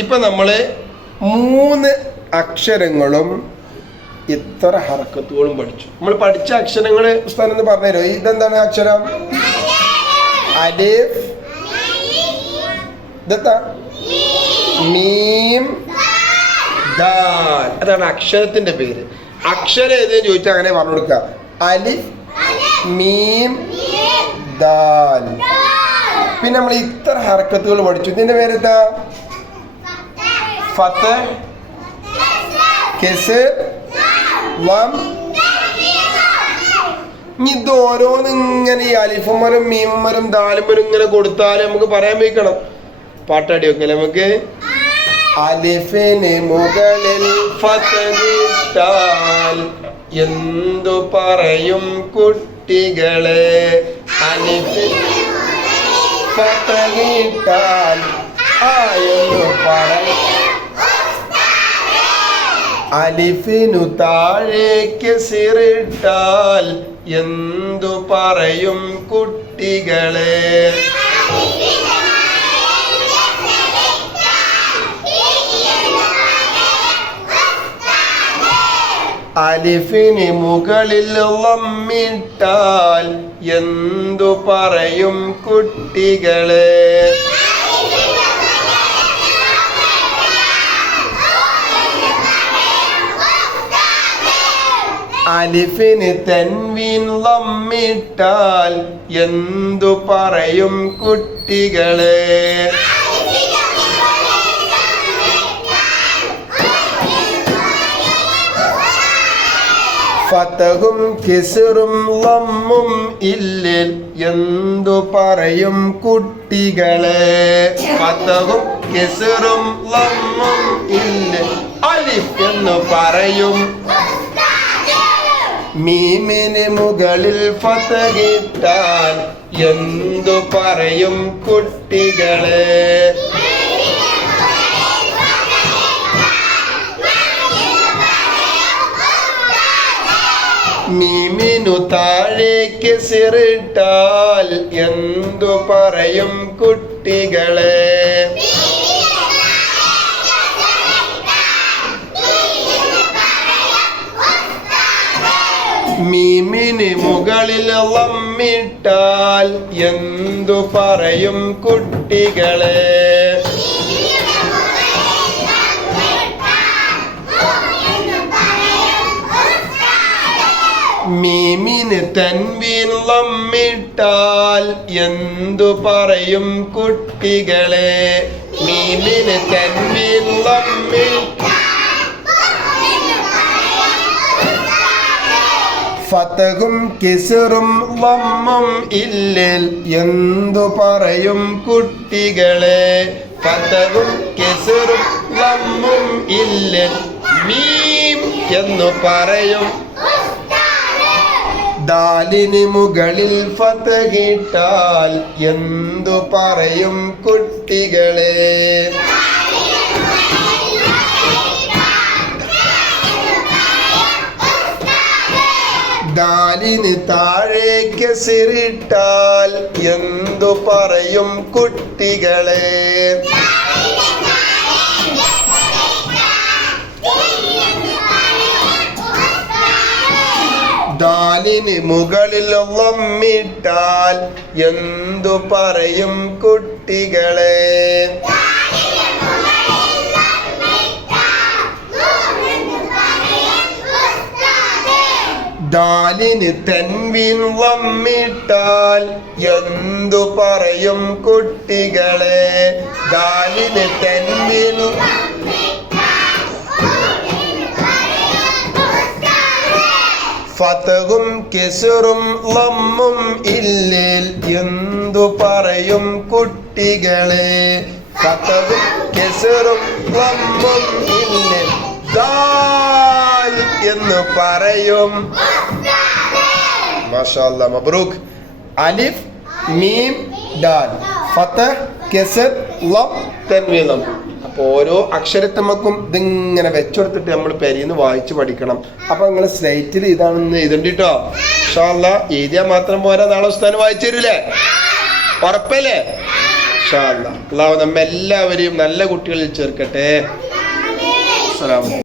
ഇപ്പൊ നമ്മൾ മൂന്ന് അക്ഷരങ്ങളും ഇത്ര ഹറക്കത്തുകളും പഠിച്ചു. നമ്മൾ പഠിച്ച അക്ഷരങ്ങൾ ഉസ്താൻ എന്ന് പറഞ്ഞുതരോ ഇതെന്താണ് അക്ഷരം? അലിഫ്. ഇതെത്താ മീം. ദാൽ. അതാണ് അക്ഷരത്തിന്റെ പേര്. അക്ഷരം ഏതെന്ന് ചോദിച്ചാൽ അങ്ങനെ പറഞ്ഞു കൊടുക്കുക അലിഫ് മീം ദാൽ. പിന്നെ നമ്മൾ ഇത്ര ഹറക്കത്തുകൾ പഠിച്ചു. ഇതിന്റെ പേരെന്താ? ഫത്ത് കെസ് വം. ഇനി ഇത് ഓരോന്ന് ഇങ്ങനെ ഈ അലിഫുമരും മീമരും ദാലുമരും ഇങ്ങനെ കൊടുത്താൽ നമുക്ക് പറയാൻ വയ്ക്കണം. പാട്ടാടി വെക്കല്ലേ നമുക്ക്? അലിഫിന് മുകളിൽ ഫതഹിട്ടാൽ എന്തു പറയും കുട്ടികളെ? അലിഫിന് ഫതഹിട്ടാൽ ആയെന്നു പറയും അലിഫിനു താഴേക്ക് സിറിട്ടാൽ എന്തു പറയും കുട്ടികളെ? അലിഫിന് മുകളിൽ വമ്മിട്ടാൽ എന്തു പറയും കുട്ടികളെ? അലിഫിന് തെൻവീൻ ലമ്മിട്ടാൽ എന്തു പറയും കുട്ടികളെ? ഫതഹും കിസറും ലമ്മും ഇല്ലിൽ എന്തു പറയും കുട്ടികളെ? ഫതഹും കിസറും ലമ്മും ഇല്ലിൽ അലിഫ് എന്ന് പറയും. മീമിന് മുകളിൽ ഫതഹിട്ടാൽ എന്തു പറയും കുട്ടികളെ? മീമിനു താഴേക്ക് സിറിട്ടാൽ എന്തു പറയും കുട്ടികളെ? മീമിന് മുകളിൽ വമ്മിട്ടാൽ എന്തു പറയും കുട്ടികളെ? മീമിന് തൻവീൻ വമ്മിട്ടാൽ എന്തു പറയും കുട്ടികളെ? മീമിന് തൻവീൻ വമ്മിട്ടാൽ ഫതഹും കിസറും വമ്മും ഇല്ലിൽ എന്തു പറയും കുട്ടികളെ? ഫതഹും കിസറും വമ്മും ഇല്ലിൽ മീം എന്നു പറയും. ദാലിന് മുകളിൽ ഫതഹിട്ടാൽ എന്തു പറയും കുട്ടികളെ? ദാലിന് താഴേക്ക് സിറിട്ടാൽ എന്തു പറയും കുട്ടികളെ? ദാലിന് മുകളിൽ വമ്മിട്ടാൽ എന്തു പറയും കുട്ടികളെ? ദാലിന് തെൻവിൻ വമ്മിട്ടാൽ എന്തു പറയും കുട്ടികളെ? ദാലിന് തെൻവിൻ ഫതഹും കെസുറും ലമ്മും ഇല്ലിൽ എന്തു പറയും കുട്ടികളെ? ഫതഹും കെസുറും ലമ്മും ഇല്ലിൽ എന്ന് പറയും. മാഷാല്ല മബ്രൂഖ് അലിഫ് മീം ദാൽ ഫതഹ് കെസർ ലം തൻവീലം അപ്പോൾ ഓരോ അക്ഷരത്തമ്മക്കും ഇതിങ്ങനെ വെച്ചുകൊടുത്തിട്ട് നമ്മൾ പെരിയെന്ന് വായിച്ചു പഠിക്കണം. അപ്പോൾ നിങ്ങൾ സ്ലേറ്റിൽ ഇതാണെന്ന് എഴുതണ്ടിട്ടോ? ഷാല്ല എഴുതിയാൽ മാത്രം പോരാ നാളെ ഉസ്താൻ വായിച്ചു തരൂലേ? ഉറപ്പല്ലേ? ഇൻഷാ അല്ലാ അള്ളാഹു നമ്മെല്ലാവരെയും നല്ല കുട്ടികളിൽ ചേർക്കട്ടെ. chorava.